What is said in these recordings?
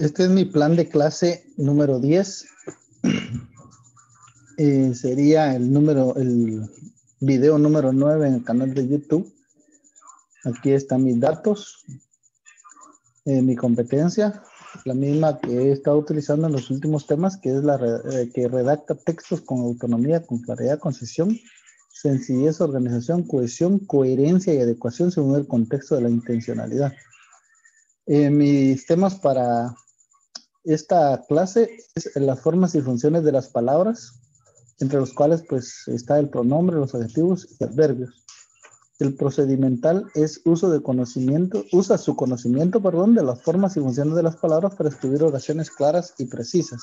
Este es mi plan de clase número 10. Sería el video número 9 en el canal de YouTube. Aquí están mis datos, mi competencia, la misma que he estado utilizando en los últimos temas, que es que redacta textos con autonomía, con claridad, concisión, sencillez, organización, cohesión, coherencia y adecuación según el contexto de la intencionalidad. Mis temas para esta clase es las formas y funciones de las palabras, entre los cuales pues está el pronombre, los adjetivos y adverbios. El procedimental es usa su conocimiento, de las formas y funciones de las palabras para escribir oraciones claras y precisas.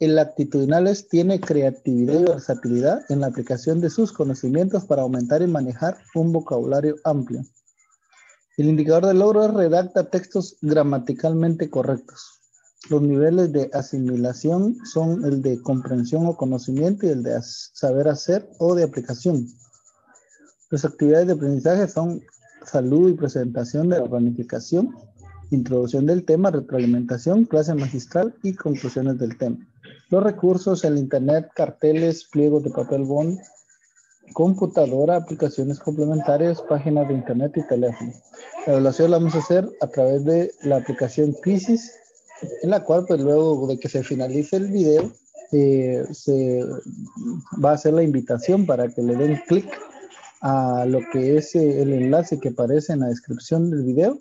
El actitudinal tiene creatividad y versatilidad en la aplicación de sus conocimientos para aumentar y manejar un vocabulario amplio. El indicador de logro redacta textos gramaticalmente correctos. Los niveles de asimilación son el de comprensión o conocimiento y el de saber hacer o de aplicación. Las actividades de aprendizaje son salud y presentación de la planificación, introducción del tema, retroalimentación, clase magistral y conclusiones del tema. Los recursos, el internet, carteles, pliegos de papel bond, computadora, aplicaciones complementarias, páginas de internet y teléfono. La evaluación la vamos a hacer a través de la aplicación Quizzes, en la cual pues luego de que se finalice el video se va a hacer la invitación para que le den clic a lo que es el enlace que aparece en la descripción del video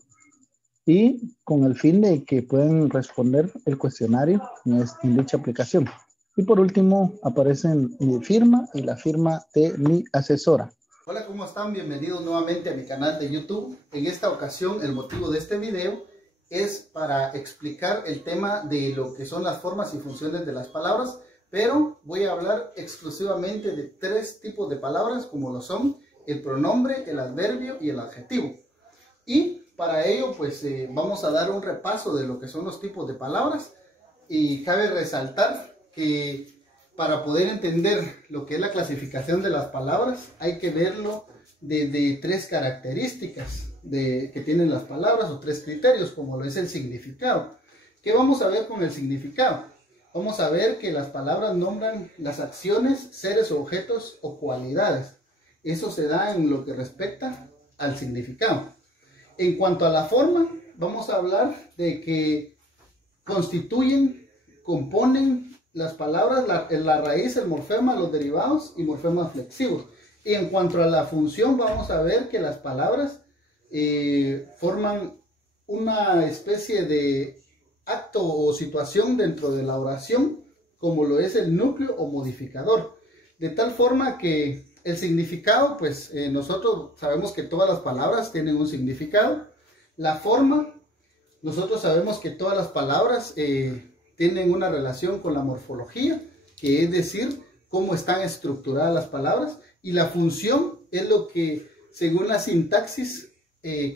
y con el fin de que puedan responder el cuestionario en dicha aplicación. Y por último aparecen mi firma y la firma de mi asesora. Hola, ¿cómo están? Bienvenidos nuevamente a mi canal de YouTube. En esta ocasión el motivo de este video es para explicar el tema de lo que son las formas y funciones de las palabras, pero voy a hablar exclusivamente de tres tipos de palabras, como lo son el pronombre, el adverbio y el adjetivo. Y para ello pues vamos a dar un repaso de lo que son los tipos de palabras, y cabe resaltar que para poder entender lo que es la clasificación de las palabras hay que verlo de tres características que tienen las palabras, o tres criterios, como lo es el significado. ¿Qué vamos a ver con el significado? Vamos a ver que las palabras nombran las acciones, seres o objetos o cualidades. Eso se da en lo que respecta al significado. En cuanto a la forma, vamos a hablar de que constituyen, componen las palabras, la raíz, el morfema, los derivados y morfemas flexivos. Y en cuanto a la función, vamos a ver que las palabras forman una especie de acto o situación dentro de la oración, como lo es el núcleo o modificador. De tal forma que el significado, pues nosotros sabemos que todas las palabras tienen un significado. La forma, nosotros sabemos que todas las palabras tienen una relación con la morfología, que es decir, cómo están estructuradas las palabras. Y la función es lo que, según la sintaxis,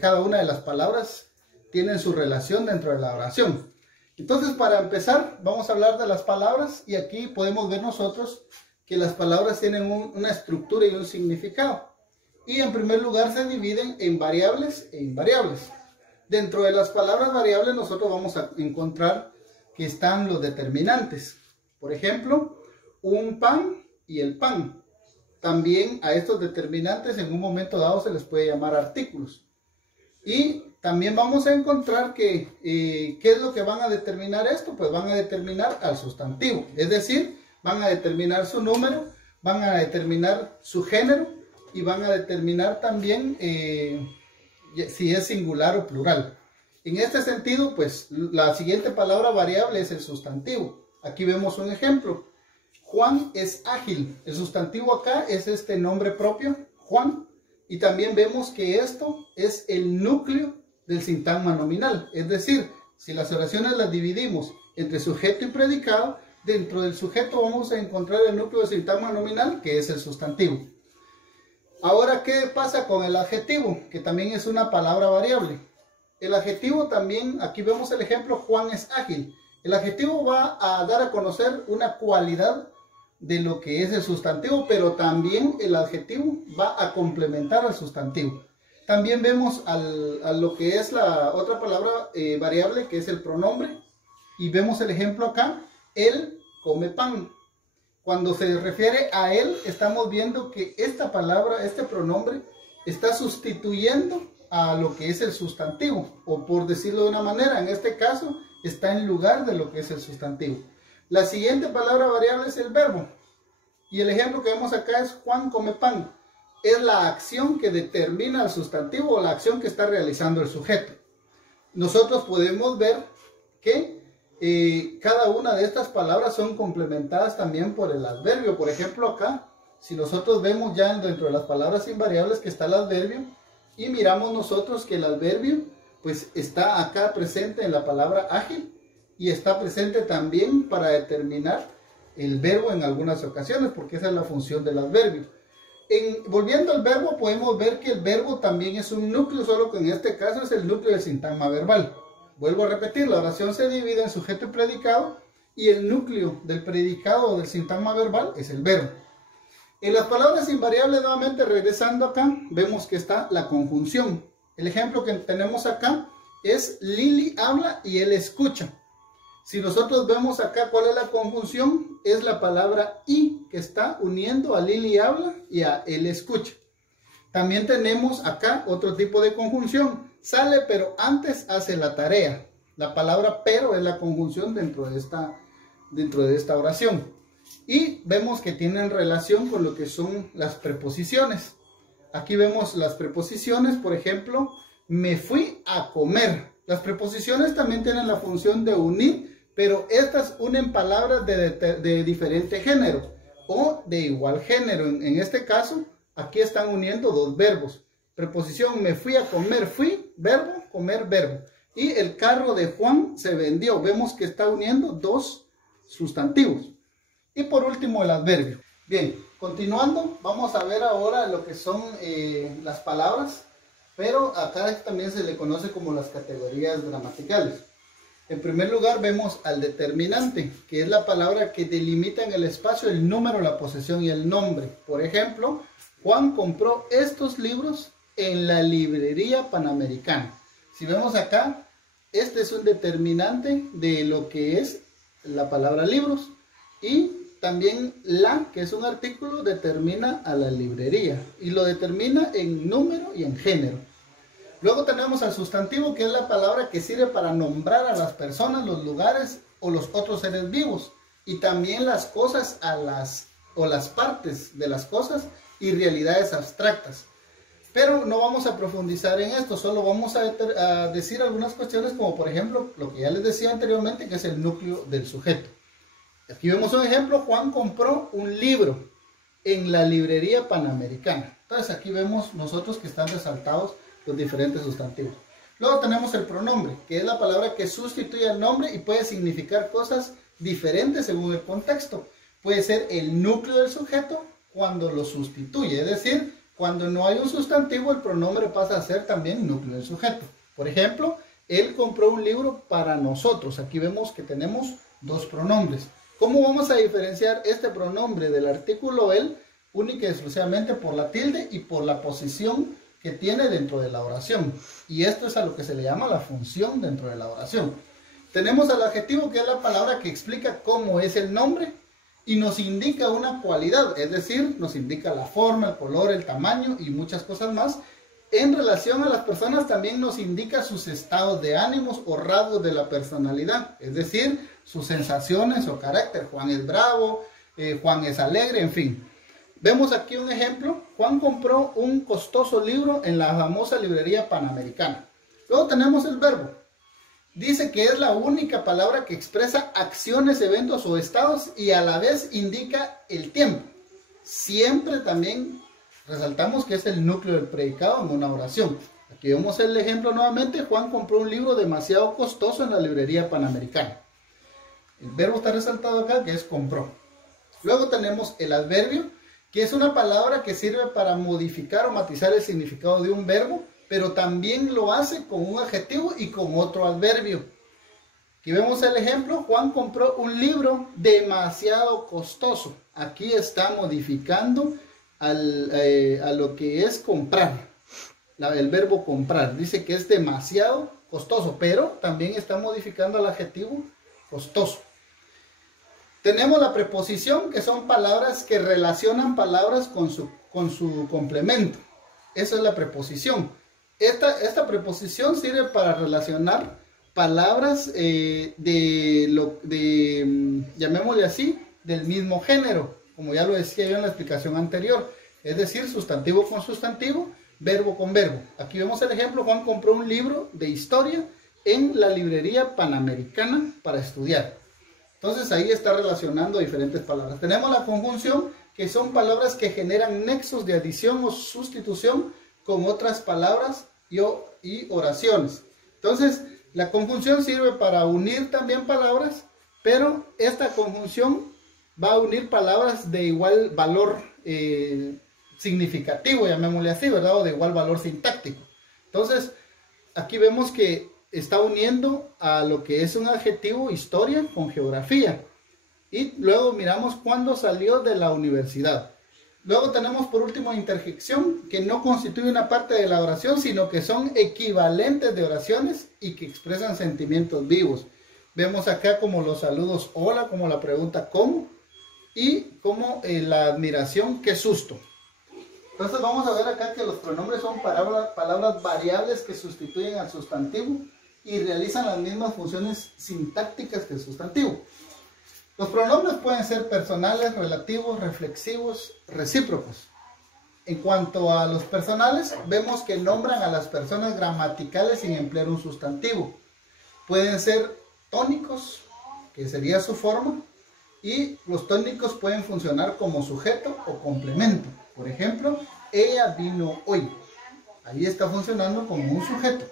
cada una de las palabras tienen su relación dentro de la oración. Entonces, para empezar, vamos a hablar de las palabras, y aquí podemos ver nosotros que las palabras tienen una estructura y un significado. Y en primer lugar se dividen en variables e invariables. Dentro de las palabras variables nosotros vamos a encontrar que están los determinantes. Por ejemplo, un pan y el pan. También a estos determinantes en un momento dado se les puede llamar artículos. Y también vamos a encontrar que, ¿qué es lo que van a determinar esto? Pues van a determinar al sustantivo. Es decir, van a determinar su número, van a determinar su género y van a determinar también si es singular o plural. En este sentido, pues la siguiente palabra variable es el sustantivo. Aquí vemos un ejemplo. Juan es ágil. El sustantivo acá es este nombre propio, Juan. Y también vemos que esto es el núcleo del sintagma nominal. Es decir, si las oraciones las dividimos entre sujeto y predicado, dentro del sujeto vamos a encontrar el núcleo del sintagma nominal, que es el sustantivo. Ahora, ¿qué pasa con el adjetivo? Que también es una palabra variable. El adjetivo también, aquí vemos el ejemplo, Juan es ágil. El adjetivo va a dar a conocer una cualidad de lo que es el sustantivo, pero también el adjetivo va a complementar al sustantivo. También vemos a lo que es la otra palabra variable, que es el pronombre. Y vemos el ejemplo acá, él come pan. Cuando se refiere a él, estamos viendo que esta palabra, este pronombre, está sustituyendo a lo que es el sustantivo. O por decirlo de una manera, en este caso, está en lugar de lo que es el sustantivo. La siguiente palabra variable es el verbo. Y el ejemplo que vemos acá es Juan come pan. Es la acción que determina el sustantivo o la acción que está realizando el sujeto. Nosotros podemos ver que cada una de estas palabras son complementadas también por el adverbio. Por ejemplo, acá, si nosotros vemos ya dentro de las palabras invariables que está el adverbio, y miramos nosotros que el adverbio pues está acá presente en la palabra ágil y está presente también para determinar el verbo en algunas ocasiones, porque esa es la función del adverbio. Volviendo al verbo, podemos ver que el verbo también es un núcleo, solo que en este caso es el núcleo del sintagma verbal. Vuelvo a repetir, la oración se divide en sujeto y predicado, y el núcleo del predicado o del sintagma verbal es el verbo. En las palabras invariables, nuevamente regresando acá, vemos que está la conjunción. El ejemplo que tenemos acá es Lili habla y él escucha. Si nosotros vemos acá cuál es la conjunción, es la palabra y, que está uniendo a Lili habla y a él escucha. También tenemos acá otro tipo de conjunción. Sale pero antes hace la tarea. La palabra pero es la conjunción dentro de esta oración. Y vemos que tienen relación con lo que son las preposiciones. Aquí vemos las preposiciones, por ejemplo, me fui a comer. Las preposiciones también tienen la función de unir, pero estas unen palabras de diferente género o de igual género. En este caso, aquí están uniendo dos verbos. Preposición me fui a comer, fui, verbo, comer, verbo. Y el carro de Juan se vendió. Vemos que está uniendo dos sustantivos. Y por último el adverbio. Bien, continuando, vamos a ver ahora lo que son las palabras, pero acá también se le conoce como las categorías gramaticales. En primer lugar vemos al determinante, que es la palabra que delimita en el espacio el número, la posesión y el nombre. Por ejemplo, Juan compró estos libros en la librería Panamericana. Si vemos acá, este es un determinante de lo que es la palabra libros. Y también la, que es un artículo, determina a la librería. Y lo determina en número y en género. Luego tenemos al sustantivo, que es la palabra que sirve para nombrar a las personas, los lugares o los otros seres vivos. Y también las cosas o las partes de las cosas y realidades abstractas. Pero no vamos a profundizar en esto, solo vamos a decir algunas cuestiones, como por ejemplo lo que ya les decía anteriormente, que es el núcleo del sujeto. Aquí vemos un ejemplo: Juan compró un libro en la librería Panamericana. Entonces aquí vemos nosotros que están resaltados los diferentes sustantivos. Luego tenemos el pronombre, que es la palabra que sustituye al nombre y puede significar cosas diferentes según el contexto. Puede ser el núcleo del sujeto cuando lo sustituye, es decir, cuando no hay un sustantivo, el pronombre pasa a ser también núcleo del sujeto. Por ejemplo, él compró un libro para nosotros. Aquí vemos que tenemos dos pronombres. ¿Cómo vamos a diferenciar este pronombre del artículo él? Única y exclusivamente por la tilde y por la posición que tiene dentro de la oración. Y esto es a lo que se le llama la función dentro de la oración. Tenemos al adjetivo, que es la palabra que explica cómo es el nombre y nos indica una cualidad, es decir, nos indica la forma, el color, el tamaño y muchas cosas más. En relación a las personas también nos indica sus estados de ánimos o rasgos de la personalidad, es decir, sus sensaciones o carácter. Juan es bravo, Juan es alegre, en fin. Vemos aquí un ejemplo: Juan compró un costoso libro en la famosa librería Panamericana. Luego tenemos el verbo. Dice que es la única palabra que expresa acciones, eventos o estados y a la vez indica el tiempo. Siempre también resaltamos que es el núcleo del predicado en una oración. Aquí vemos el ejemplo nuevamente: Juan compró un libro demasiado costoso en la librería Panamericana. El verbo está resaltado acá, que es compró. Luego tenemos el adverbio, que es una palabra que sirve para modificar o matizar el significado de un verbo, pero también lo hace con un adjetivo y con otro adverbio. Aquí vemos el ejemplo: Juan compró un libro demasiado costoso. Aquí está modificando a lo que es comprar. el verbo comprar. Dice que es demasiado costoso, pero también está modificando al adjetivo costoso. Tenemos la preposición, que son palabras que relacionan palabras con su complemento. Esa es la preposición. Esta preposición sirve para relacionar palabras llamémosle así, del mismo género, como ya lo decía yo en la explicación anterior. Es decir, sustantivo con sustantivo, verbo con verbo. Aquí vemos el ejemplo. Juan compró un libro de historia en la librería Panamericana para estudiar. Entonces ahí está relacionando diferentes palabras. Tenemos la conjunción, que son palabras que generan nexos de adición o sustitución con otras palabras y oraciones. Entonces la conjunción sirve para unir también palabras, pero esta conjunción va a unir palabras de igual valor significativo, llamémosle así, ¿verdad? O de igual valor sintáctico. Entonces aquí vemos que está uniendo a lo que es un adjetivo historia con geografía. Y luego miramos cuándo salió de la universidad. Luego tenemos por último interjección, que no constituye una parte de la oración, sino que son equivalentes de oraciones y que expresan sentimientos vivos. Vemos acá como los saludos hola, como la pregunta cómo, y como la admiración qué susto. Entonces vamos a ver acá que los pronombres son palabras variables que sustituyen al sustantivo y realizan las mismas funciones sintácticas que el sustantivo. Los pronombres pueden ser personales, relativos, reflexivos, recíprocos. En cuanto a los personales, vemos que nombran a las personas gramaticales sin emplear un sustantivo. Pueden ser tónicos, que sería su forma, y los tónicos pueden funcionar como sujeto o complemento. Por ejemplo, ella vino hoy. Ahí está funcionando como un sujeto.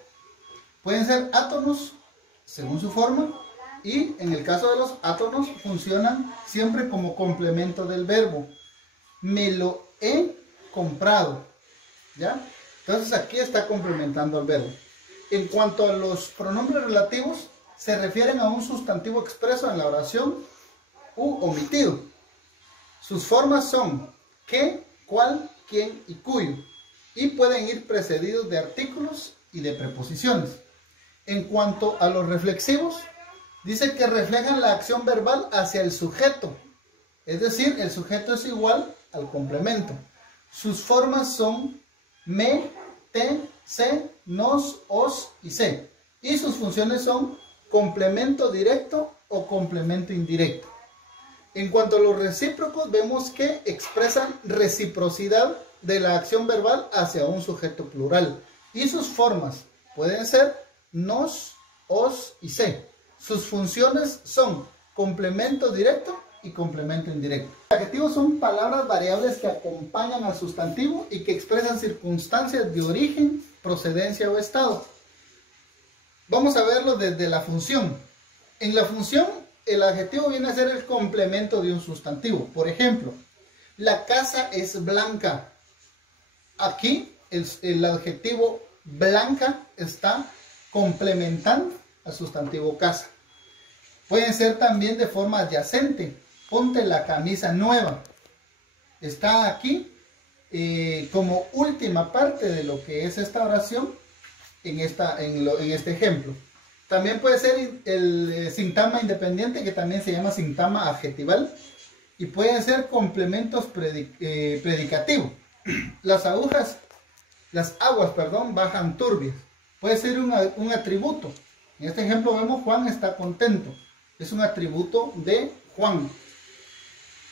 Pueden ser átonos, según su forma, y en el caso de los átonos funcionan siempre como complemento del verbo. Me lo he comprado, ¿ya? Entonces aquí está complementando al verbo. En cuanto a los pronombres relativos, se refieren a un sustantivo expreso en la oración u omitido. Sus formas son qué, cuál, quién y cuyo, y pueden ir precedidos de artículos y de preposiciones. En cuanto a los reflexivos, dice que reflejan la acción verbal hacia el sujeto, es decir, el sujeto es igual al complemento. Sus formas son me, te, se, nos, os y se, y sus funciones son complemento directo o complemento indirecto. En cuanto a los recíprocos, vemos que expresan reciprocidad de la acción verbal hacia un sujeto plural, y sus formas pueden ser nos, os y se. Sus funciones son complemento directo y complemento indirecto. Los adjetivos son palabras variables que acompañan al sustantivo y que expresan circunstancias de origen, procedencia o estado. Vamos a verlo desde la función. En la función, el adjetivo viene a ser el complemento de un sustantivo. Por ejemplo, la casa es blanca. Aquí el adjetivo blanca está complementando al sustantivo casa. Pueden ser también de forma adyacente. Ponte la camisa nueva. Está aquí como última parte de lo que es esta oración en este ejemplo. También puede ser el sintagma independiente, que también se llama sintagma adjetival, y pueden ser complementos predicativos. Las aguas, bajan turbias. Puede ser un atributo. En este ejemplo vemos Juan está contento. Es un atributo de Juan.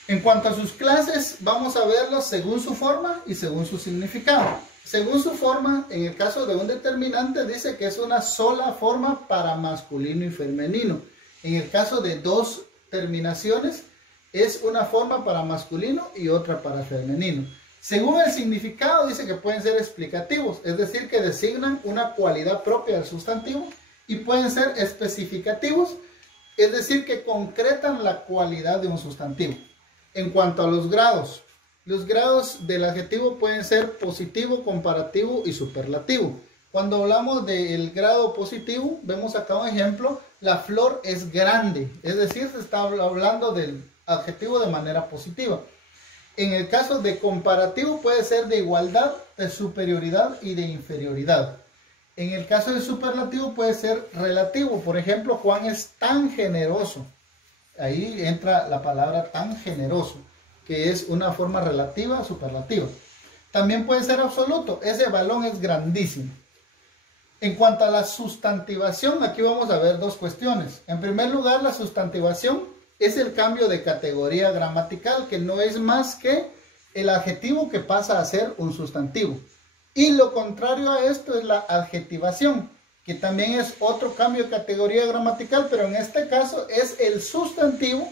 En cuanto a sus clases, vamos a verlos según su forma y según su significado. Según su forma, en el caso de un determinante, dice que es una sola forma para masculino y femenino. En el caso de dos terminaciones, es una forma para masculino y otra para femenino. Según el significado, dice que pueden ser explicativos, es decir, que designan una cualidad propia del sustantivo, y pueden ser especificativos, es decir, que concretan la cualidad de un sustantivo. En cuanto a los grados del adjetivo pueden ser positivo, comparativo y superlativo. Cuando hablamos del grado positivo, vemos acá un ejemplo: la flor es grande, es decir, se está hablando del adjetivo de manera positiva. En el caso de comparativo puede ser de igualdad, de superioridad y de inferioridad. En el caso de superlativo puede ser relativo. Por ejemplo, Juan es tan generoso. Ahí entra la palabra tan generoso, que es una forma relativa, superlativa. También puede ser absoluto. Ese balón es grandísimo. En cuanto a la sustantivación, aquí vamos a ver dos cuestiones. En primer lugar, la sustantivación es el cambio de categoría gramatical, que no es más que el adjetivo que pasa a ser un sustantivo. Y lo contrario a esto es la adjetivación, que también es otro cambio de categoría gramatical, pero en este caso es el sustantivo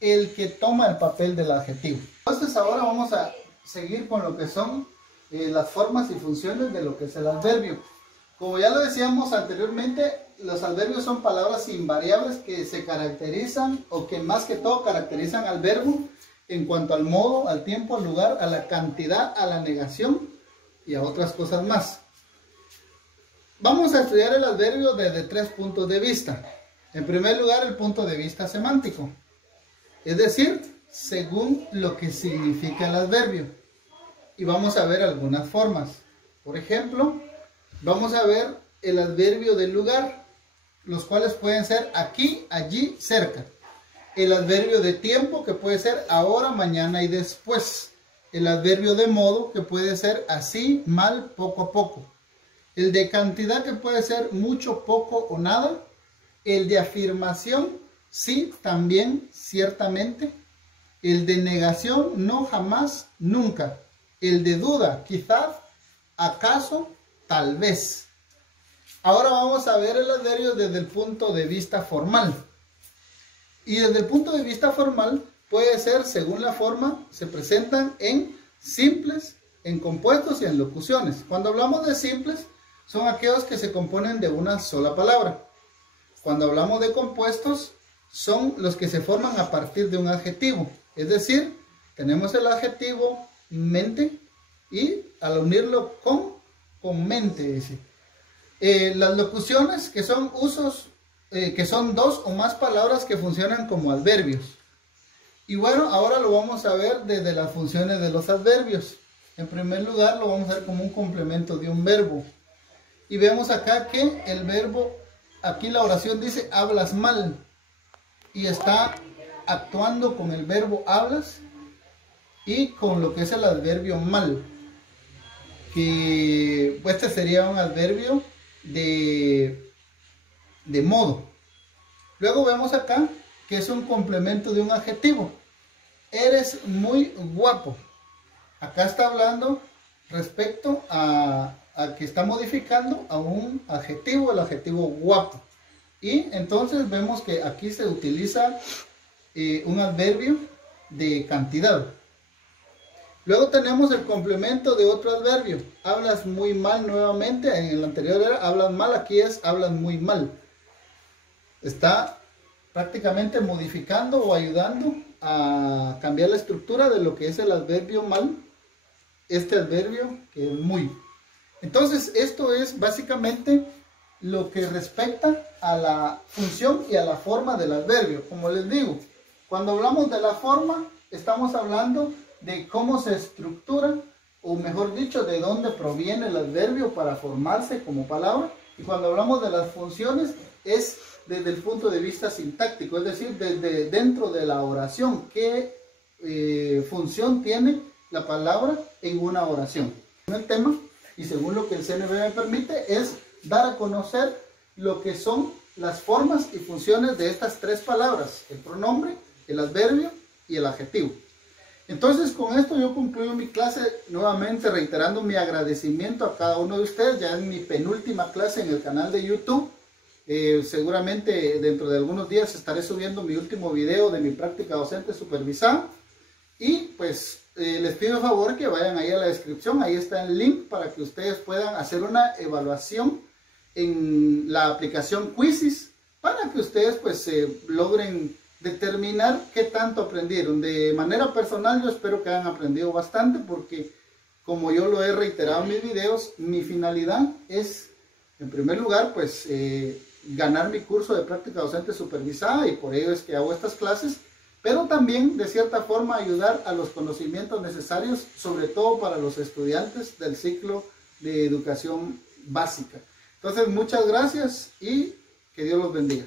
el que toma el papel del adjetivo. Entonces ahora vamos a seguir con lo que son las formas y funciones de lo que es el adverbio. Como ya lo decíamos anteriormente, los adverbios son palabras invariables que se caracterizan o que más que todo caracterizan al verbo en cuanto al modo, al tiempo, al lugar, a la cantidad, a la negación y a otras cosas más. Vamos a estudiar el adverbio desde tres puntos de vista. En primer lugar, el punto de vista semántico, es decir, según lo que significa el adverbio. Y vamos a ver algunas formas. Por ejemplo, vamos a ver el adverbio del lugar, los cuales pueden ser aquí, allí, cerca. El adverbio de tiempo, que puede ser ahora, mañana y después. El adverbio de modo, que puede ser así, mal, poco a poco. El de cantidad, que puede ser mucho, poco o nada. El de afirmación, sí, también, ciertamente. El de negación, no, jamás, nunca. El de duda, quizás, acaso, tal vez. Ahora vamos a ver el adverbio desde el punto de vista formal. Y desde el punto de vista formal puede ser, según la forma, se presentan en simples, en compuestos y en locuciones. Cuando hablamos de simples, son aquellos que se componen de una sola palabra. Cuando hablamos de compuestos, son los que se forman a partir de un adjetivo. Es decir, tenemos el adjetivo mente y al unirlo con mente, dice. Las locuciones, que son usos, que son dos o más palabras que funcionan como adverbios. Y bueno, ahora lo vamos a ver desde las funciones de los adverbios. En primer lugar, lo vamos a ver como un complemento de un verbo. Y vemos acá que el verbo, aquí la oración dice hablas mal. Y está actuando con el verbo hablas y con lo que es el adverbio mal. Que este sería un adverbio de modo. Luego vemos acá que es un complemento de un adjetivo. Eres muy guapo. Acá está hablando respecto a que está modificando a un adjetivo, el adjetivo guapo. Y entonces vemos que aquí se utiliza un adverbio de cantidad. Luego tenemos el complemento de otro adverbio. Hablas muy mal nuevamente. En el anterior era hablas mal, aquí es hablas muy mal. Está prácticamente modificando o ayudando a cambiar la estructura de lo que es el adverbio mal. Este adverbio que es muy. Entonces esto es básicamente lo que respecta a la función y a la forma del adverbio. Como les digo, cuando hablamos de la forma, estamos hablando de cómo se estructura, o mejor dicho, de dónde proviene el adverbio para formarse como palabra. Y cuando hablamos de las funciones, es desde el punto de vista sintáctico, es decir, desde dentro de la oración, qué función tiene la palabra en una oración. El tema, y según lo que el CNB me permite, es dar a conocer lo que son las formas y funciones de estas tres palabras: el pronombre, el adverbio y el adjetivo. Entonces, con esto yo concluyo mi clase, nuevamente reiterando mi agradecimiento a cada uno de ustedes. Ya es mi penúltima clase en el canal de YouTube. Seguramente dentro de algunos días estaré subiendo mi último video de mi práctica docente supervisada. Y pues les pido el favor que vayan ahí a la descripción, ahí está el link para que ustedes puedan hacer una evaluación en la aplicación Quizzes, para que ustedes pues logren determinar qué tanto aprendieron. De manera personal yo espero que hayan aprendido bastante, porque como yo lo he reiterado en mis videos, mi finalidad es en primer lugar pues ganar mi curso de práctica docente supervisada, y por ello es que hago estas clases, pero también de cierta forma ayudar a los conocimientos necesarios, sobre todo para los estudiantes del ciclo de educación básica. Entonces, muchas gracias y que Dios los bendiga.